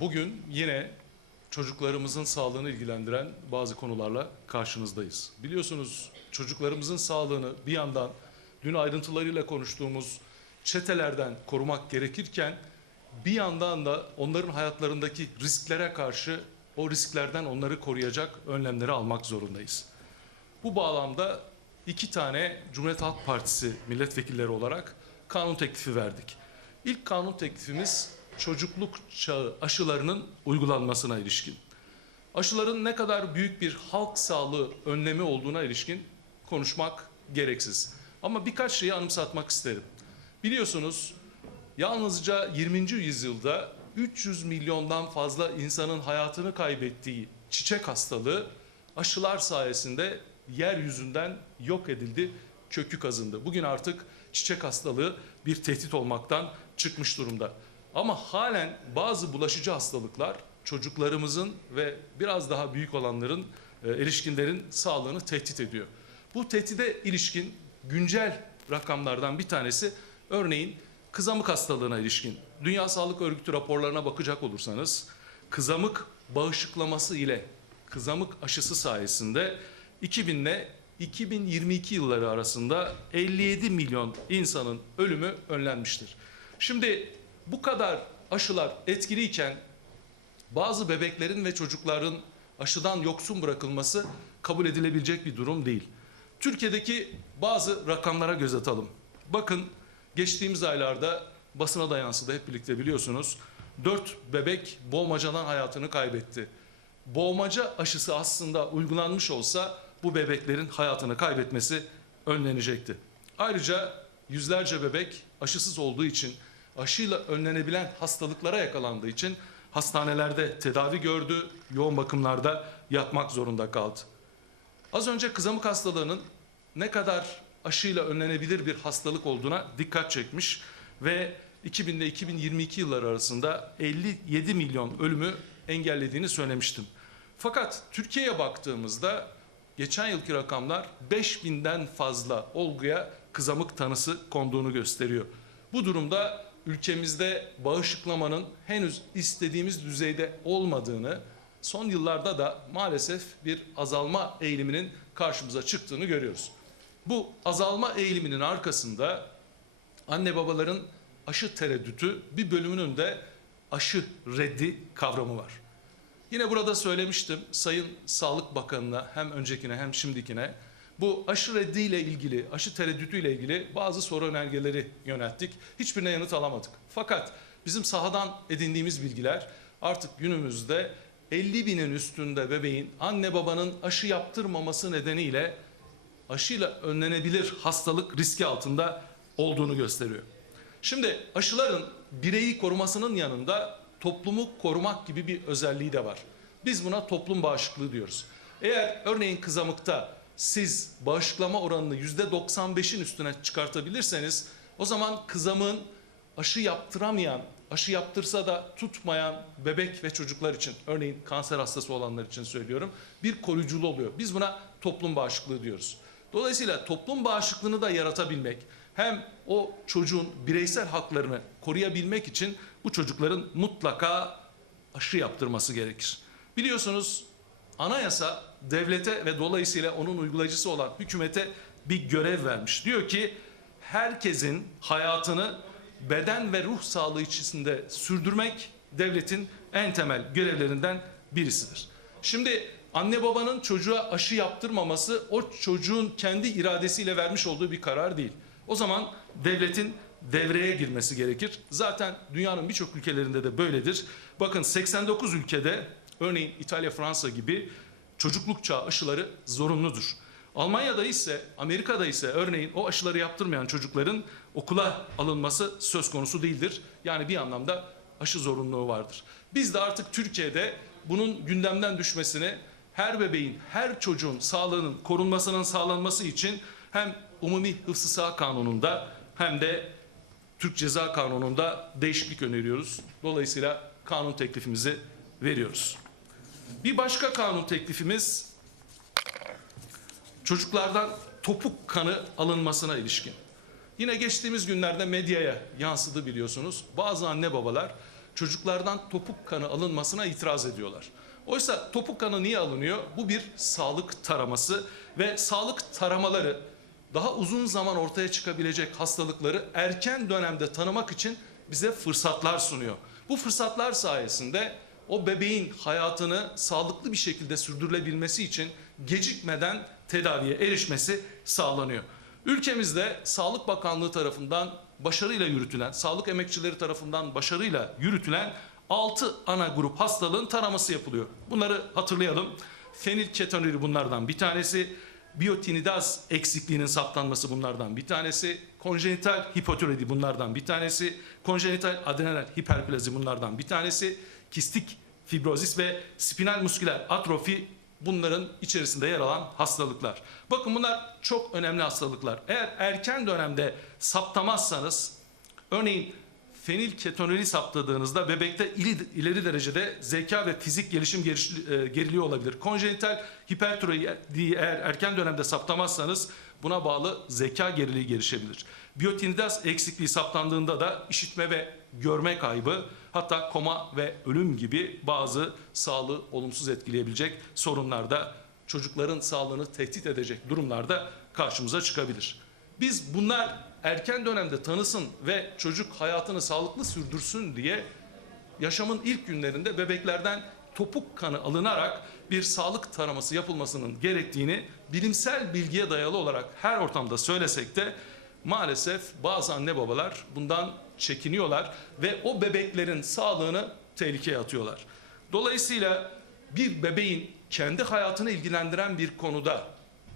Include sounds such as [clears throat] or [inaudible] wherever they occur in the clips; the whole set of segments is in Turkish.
Bugün yine çocuklarımızın sağlığını ilgilendiren bazı konularla karşınızdayız. Biliyorsunuz çocuklarımızın sağlığını bir yandan dün ayrıntılarıyla konuştuğumuz çetelerden korumak gerekirken bir yandan da onların hayatlarındaki risklere karşı o risklerden onları koruyacak önlemleri almak zorundayız. Bu bağlamda iki tane Cumhuriyet Halk Partisi milletvekilleri olarak kanun teklifi verdik. İlk kanun teklifimiz çocukluk çağı aşılarının uygulanmasına ilişkin. Aşıların ne kadar büyük bir halk sağlığı önlemi olduğuna ilişkin konuşmak gereksiz. Ama birkaç şeyi anımsatmak isterim. Biliyorsunuz yalnızca 20. yüzyılda 300 milyondan fazla insanın hayatını kaybettiği çiçek hastalığı aşılar sayesinde yeryüzünden yok edildi, kökü kazındı. Bugün artık çiçek hastalığı bir tehdit olmaktan çıkmış durumda. Ama halen bazı bulaşıcı hastalıklar çocuklarımızın ve biraz daha büyük olanların, e, erişkinlerin sağlığını tehdit ediyor. Bu tehdide ilişkin güncel rakamlardan bir tanesi örneğin kızamık hastalığına ilişkin. Dünya Sağlık Örgütü raporlarına bakacak olursanız kızamık bağışıklaması ile kızamık aşısı sayesinde 2000 ile 2022 yılları arasında 57 milyon insanın ölümü önlenmiştir. Şimdi bu kadar aşılar etkiliyken bazı bebeklerin ve çocukların aşıdan yoksun bırakılması kabul edilebilecek bir durum değil. Türkiye'deki bazı rakamlara göz atalım. Bakın geçtiğimiz aylarda basına da yansıdı hep birlikte biliyorsunuz. 4 bebek boğmacadan hayatını kaybetti. Boğmaca aşısı aslında uygulanmış olsa bu bebeklerin hayatını kaybetmesi önlenecekti. Ayrıca yüzlerce bebek aşısız olduğu için aşıyla önlenebilen hastalıklara yakalandığı için hastanelerde tedavi gördü, yoğun bakımlarda yatmak zorunda kaldı. Az önce kızamık hastalığının ne kadar aşıyla önlenebilir bir hastalık olduğuna dikkat çekmiş ve 2000 ile 2022 yılları arasında 57 milyon ölümü engellediğini söylemiştim. Fakat Türkiye'ye baktığımızda geçen yılki rakamlar 5000'den fazla olguya kızamık tanısı konduğunu gösteriyor. Bu durumda ülkemizde bağışıklamanın henüz istediğimiz düzeyde olmadığını, son yıllarda da maalesef bir azalma eğiliminin karşımıza çıktığını görüyoruz. Bu azalma eğiliminin arkasında anne babaların aşı tereddütü bir bölümünün de aşı reddi kavramı var. Yine burada söylemiştim Sayın Sağlık Bakanı'na hem öncekine hem şimdikine bu aşı reddiyle ilgili, aşı tereddütüyle ilgili bazı soru önergeleri yönelttik. Hiçbirine yanıt alamadık. Fakat bizim sahadan edindiğimiz bilgiler artık günümüzde 50 binin üstünde bebeğin anne babanın aşı yaptırmaması nedeniyle aşıyla önlenebilir hastalık riski altında olduğunu gösteriyor. Şimdi aşıların bireyi korumasının yanında toplumu korumak gibi bir özelliği de var. Biz buna toplum bağışıklığı diyoruz. Eğer örneğin kızamıkta siz bağışıklama oranını yüzde 95'in üstüne çıkartabilirseniz o zaman kızamığın aşı yaptıramayan, aşı yaptırsa da tutmayan bebek ve çocuklar için, örneğin kanser hastası olanlar için söylüyorum, bir koruyuculuğu oluyor. Biz buna toplum bağışıklığı diyoruz. Dolayısıyla toplum bağışıklığını da yaratabilmek, hem o çocuğun bireysel haklarını koruyabilmek için bu çocukların mutlaka aşı yaptırması gerekir. Biliyorsunuz anayasa devlete ve dolayısıyla onun uygulayıcısı olan hükümete bir görev vermiş. Diyor ki herkesin hayatını beden ve ruh sağlığı içinde sürdürmek devletin en temel görevlerinden birisidir. Şimdi anne babanın çocuğa aşı yaptırmaması o çocuğun kendi iradesiyle vermiş olduğu bir karar değil. O zaman devletin devreye girmesi gerekir. Zaten dünyanın birçok ülkelerinde de böyledir. Bakın 89 ülkede örneğin İtalya, Fransa gibi çocukluk çağı aşıları zorunludur. Almanya'da ise, Amerika'da ise örneğin o aşıları yaptırmayan çocukların okula alınması söz konusu değildir. Yani bir anlamda aşı zorunluluğu vardır. Biz de artık Türkiye'de bunun gündemden düşmesini her bebeğin, her çocuğun sağlığının korunmasının sağlanması için hem Umumi Hıfzı Sağ Kanunu'nda hem de Türk Ceza Kanunu'nda değişiklik öneriyoruz. Dolayısıyla kanun teklifimizi veriyoruz. Bir başka kanun teklifimiz çocuklardan topuk kanı alınmasına ilişkin. Yine geçtiğimiz günlerde medyaya yansıdı biliyorsunuz. Bazı anne babalar çocuklardan topuk kanı alınmasına itiraz ediyorlar. Oysa topuk kanı niye alınıyor? Bu bir sağlık taraması ve sağlık taramaları daha uzun zaman ortaya çıkabilecek hastalıkları erken dönemde tanımak için bize fırsatlar sunuyor. Bu fırsatlar sayesinde o bebeğin hayatını sağlıklı bir şekilde sürdürülebilmesi için gecikmeden tedaviye erişmesi sağlanıyor. Ülkemizde Sağlık Bakanlığı tarafından başarıyla yürütülen, sağlık emekçileri tarafından başarıyla yürütülen 6 ana grup hastalığın taraması yapılıyor. Bunları hatırlayalım. Fenilketonuri bunlardan bir tanesi. Biyotinidaz eksikliğinin saptanması bunlardan bir tanesi. Konjenital hipotiridi bunlardan bir tanesi. Konjenital adrenal hiperplazi bunlardan bir tanesi. Kistik fibrozis ve spinal musküler atrofi bunların içerisinde yer alan hastalıklar. Bakın bunlar çok önemli hastalıklar. Eğer erken dönemde saptamazsanız örneğin fenilketonuri saptadığınızda bebekte ili- ileri derecede zeka ve fizik gelişim e, geriliği olabilir. Konjenital hipertrofiyi eğer erken dönemde saptamazsanız buna bağlı zeka geriliği gelişebilir. Biyotinidaz eksikliği saptandığında da işitme ve görme kaybı hatta koma ve ölüm gibi bazı sağlığı olumsuz etkileyebilecek sorunlarda çocukların sağlığını tehdit edecek durumlarda karşımıza çıkabilir. Biz bunlar erken dönemde tanısın ve çocuk hayatını sağlıklı sürdürsün diye yaşamın ilk günlerinde bebeklerden topuk kanı alınarak bir sağlık taraması yapılmasının gerektiğini bilimsel bilgiye dayalı olarak her ortamda söylesek de maalesef bazı anne babalar bundan çekiniyorlar ve o bebeklerin sağlığını tehlikeye atıyorlar. Dolayısıyla bir bebeğin kendi hayatını ilgilendiren bir konuda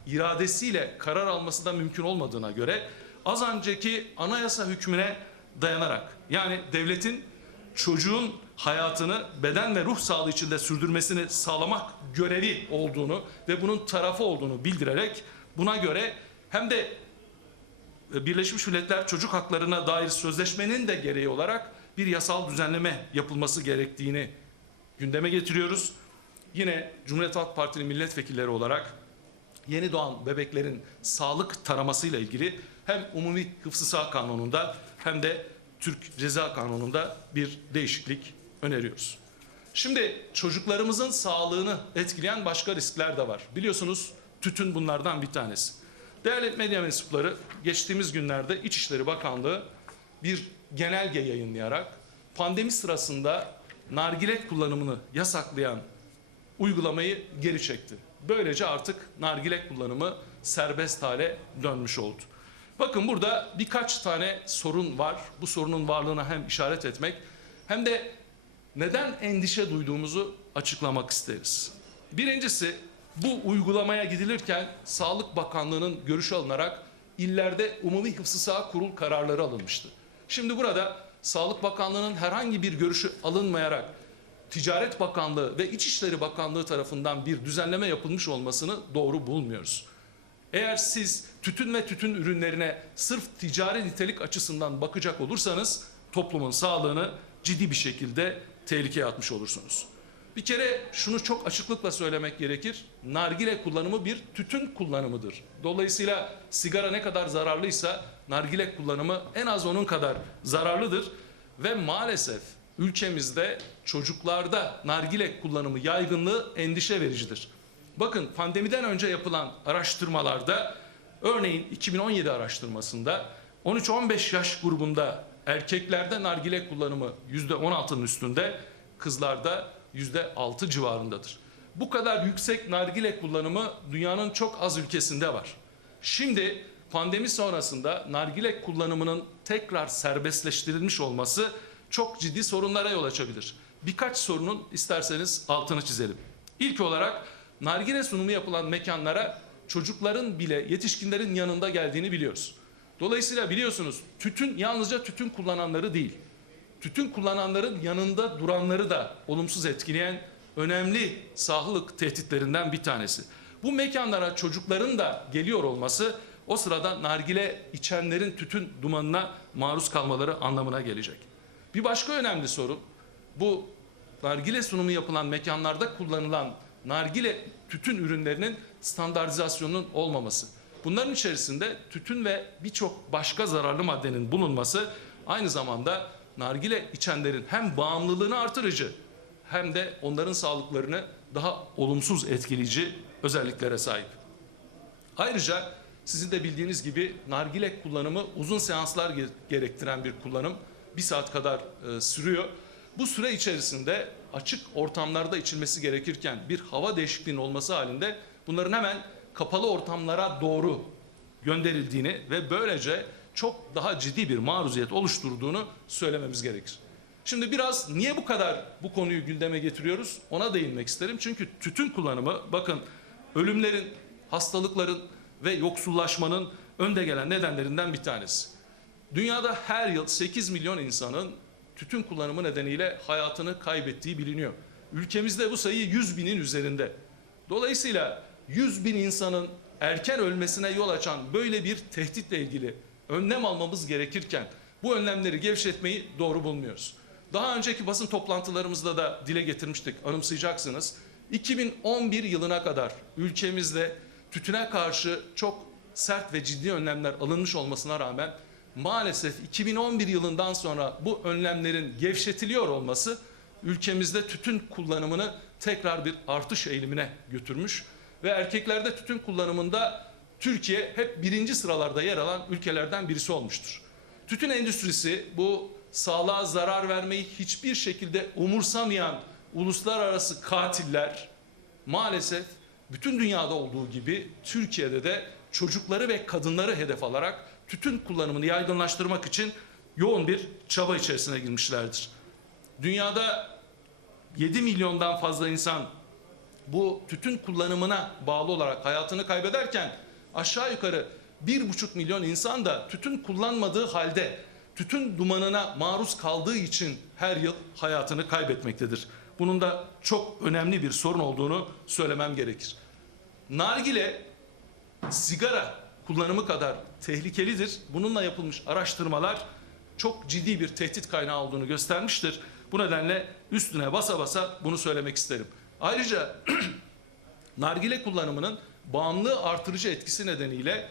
iradesiyle karar alması da mümkün olmadığına göre az önceki anayasa hükmüne dayanarak yani devletin çocuğun hayatını beden ve ruh sağlığı içinde sürdürmesini sağlamak görevi olduğunu ve bunun tarafı olduğunu bildirerek buna göre hem de Birleşmiş Milletler Çocuk Haklarına dair sözleşmenin de gereği olarak bir yasal düzenleme yapılması gerektiğini gündeme getiriyoruz. Yine Cumhuriyet Halk Partili milletvekilleri olarak yeni doğan bebeklerin sağlık taramasıyla ilgili hem Umumi Hıfzı Sağ Kanunu'nda hem de Türk Ceza Kanunu'nda bir değişiklik öneriyoruz. Şimdi çocuklarımızın sağlığını etkileyen başka riskler de var. Biliyorsunuz tütün bunlardan bir tanesi. Değerli medya mensupları geçtiğimiz günlerde İçişleri Bakanlığı bir genelge yayınlayarak pandemi sırasında nargile kullanımını yasaklayan uygulamayı geri çekti. Böylece artık nargile kullanımı serbest hale dönmüş oldu. Bakın burada birkaç tane sorun var. Bu sorunun varlığına hem işaret etmek hem de neden endişe duyduğumuzu açıklamak isteriz. Birincisi bu uygulamaya gidilirken Sağlık Bakanlığı'nın görüşü alınarak illerde Umumi Hıfzı Sağ Kurul kararları alınmıştı. Şimdi burada Sağlık Bakanlığı'nın herhangi bir görüşü alınmayarak Ticaret Bakanlığı ve İçişleri Bakanlığı tarafından bir düzenleme yapılmış olmasını doğru bulmuyoruz. Eğer siz tütün ve tütün ürünlerine sırf ticari nitelik açısından bakacak olursanız toplumun sağlığını ciddi bir şekilde tehlikeye atmış olursunuz. Bir kere şunu çok açıklıkla söylemek gerekir. Nargile kullanımı bir tütün kullanımıdır. Dolayısıyla sigara ne kadar zararlıysa nargile kullanımı en az onun kadar zararlıdır ve maalesef ülkemizde çocuklarda nargile kullanımı yaygınlığı endişe vericidir. Bakın pandemiden önce yapılan araştırmalarda örneğin 2017 araştırmasında 13-15 yaş grubunda erkeklerde nargile kullanımı %16'nın üstünde, kızlarda %6 civarındadır. Bu kadar yüksek nargile kullanımı dünyanın çok az ülkesinde var. Şimdi pandemi sonrasında nargile kullanımının tekrar serbestleştirilmiş olması çok ciddi sorunlara yol açabilir. Birkaç sorunun isterseniz altını çizelim. İlk olarak nargile sunumu yapılan mekanlara çocukların bile yetişkinlerin yanında geldiğini biliyoruz. Dolayısıyla biliyorsunuz tütün yalnızca tütün kullananları değil, tütün kullananların yanında duranları da olumsuz etkileyen önemli sağlık tehditlerinden bir tanesi. Bu mekanlara çocukların da geliyor olması o sırada nargile içenlerin tütün dumanına maruz kalmaları anlamına gelecek. Bir başka önemli sorun bu nargile sunumu yapılan mekanlarda kullanılan nargile tütün ürünlerinin standartizasyonunun olmaması. Bunların içerisinde tütün ve birçok başka zararlı maddenin bulunması aynı zamanda nargile içenlerin hem bağımlılığını artırıcı hem de onların sağlıklarını daha olumsuz etkileyici özelliklere sahip. Ayrıca sizin de bildiğiniz gibi nargile kullanımı uzun seanslar ge- gerektiren bir kullanım. Bir saat kadar e, sürüyor. Bu süre içerisinde açık ortamlarda içilmesi gerekirken bir hava değişikliğinin olması halinde bunların hemen kapalı ortamlara doğru gönderildiğini ve böylece çok daha ciddi bir maruziyet oluşturduğunu söylememiz gerekir. Şimdi biraz niye bu kadar bu konuyu gündeme getiriyoruz ona değinmek isterim. Çünkü tütün kullanımı bakın ölümlerin, hastalıkların ve yoksullaşmanın önde gelen nedenlerinden bir tanesi. Dünyada her yıl 8 milyon insanın tütün kullanımı nedeniyle hayatını kaybettiği biliniyor. Ülkemizde bu sayı 100 binin üzerinde. Dolayısıyla 100 bin insanın erken ölmesine yol açan böyle bir tehditle ilgili önlem almamız gerekirken bu önlemleri gevşetmeyi doğru bulmuyoruz. Daha önceki basın toplantılarımızda da dile getirmiştik, anımsayacaksınız. 2011 yılına kadar ülkemizde tütüne karşı çok sert ve ciddi önlemler alınmış olmasına rağmen maalesef 2011 yılından sonra bu önlemlerin gevşetiliyor olması ülkemizde tütün kullanımını tekrar bir artış eğilimine götürmüş ve erkeklerde tütün kullanımında Türkiye hep birinci sıralarda yer alan ülkelerden birisi olmuştur. Tütün endüstrisi bu sağlığa zarar vermeyi hiçbir şekilde umursamayan uluslararası katiller maalesef bütün dünyada olduğu gibi Türkiye'de de çocukları ve kadınları hedef alarak tütün kullanımını yaygınlaştırmak için yoğun bir çaba içerisine girmişlerdir. Dünyada 7 milyondan fazla insan bu tütün kullanımına bağlı olarak hayatını kaybederken aşağı yukarı 1,5 milyon insan da tütün kullanmadığı halde tütün dumanına maruz kaldığı için her yıl hayatını kaybetmektedir. Bunun da çok önemli bir sorun olduğunu söylemem gerekir. Nargile sigara kullanımı kadar tehlikelidir. Bununla yapılmış araştırmalar çok ciddi bir tehdit kaynağı olduğunu göstermiştir. Bu nedenle üstüne basa basa bunu söylemek isterim. Ayrıca [clears throat] nargile kullanımının bağımlılığı artırıcı etkisi nedeniyle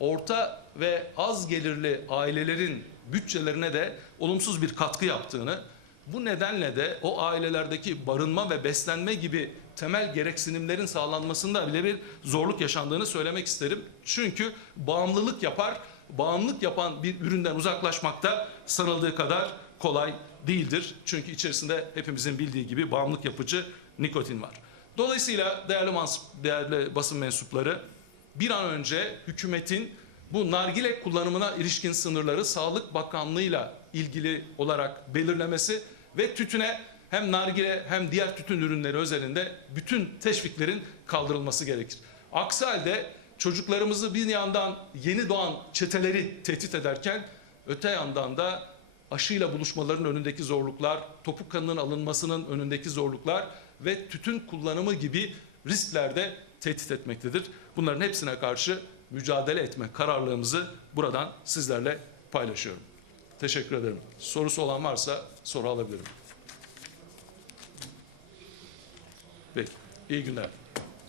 orta ve az gelirli ailelerin bütçelerine de olumsuz bir katkı yaptığını, bu nedenle de o ailelerdeki barınma ve beslenme gibi temel gereksinimlerin sağlanmasında bile bir zorluk yaşandığını söylemek isterim. Çünkü bağımlılık yapar, bağımlılık yapan bir üründen uzaklaşmak da sanıldığı kadar kolay değildir. Çünkü içerisinde hepimizin bildiği gibi bağımlılık yapıcı nikotin var. Dolayısıyla değerli, değerli basın mensupları bir an önce hükümetin bu nargile kullanımına ilişkin sınırları Sağlık Bakanlığı'yla ilgili olarak belirlemesi ve tütüne hem nargile hem diğer tütün ürünleri özelinde bütün teşviklerin kaldırılması gerekir. Aksi halde çocuklarımızı bir yandan yeni doğan çeteleri tehdit ederken öte yandan da aşıyla buluşmaların önündeki zorluklar, topuk kanının alınmasının önündeki zorluklar ve tütün kullanımı gibi riskler de tehdit etmektedir. Bunların hepsine karşı mücadele etme kararlılığımızı buradan sizlerle paylaşıyorum. Teşekkür ederim. Sorusu olan varsa soru alabilirim. Peki. İyi günler.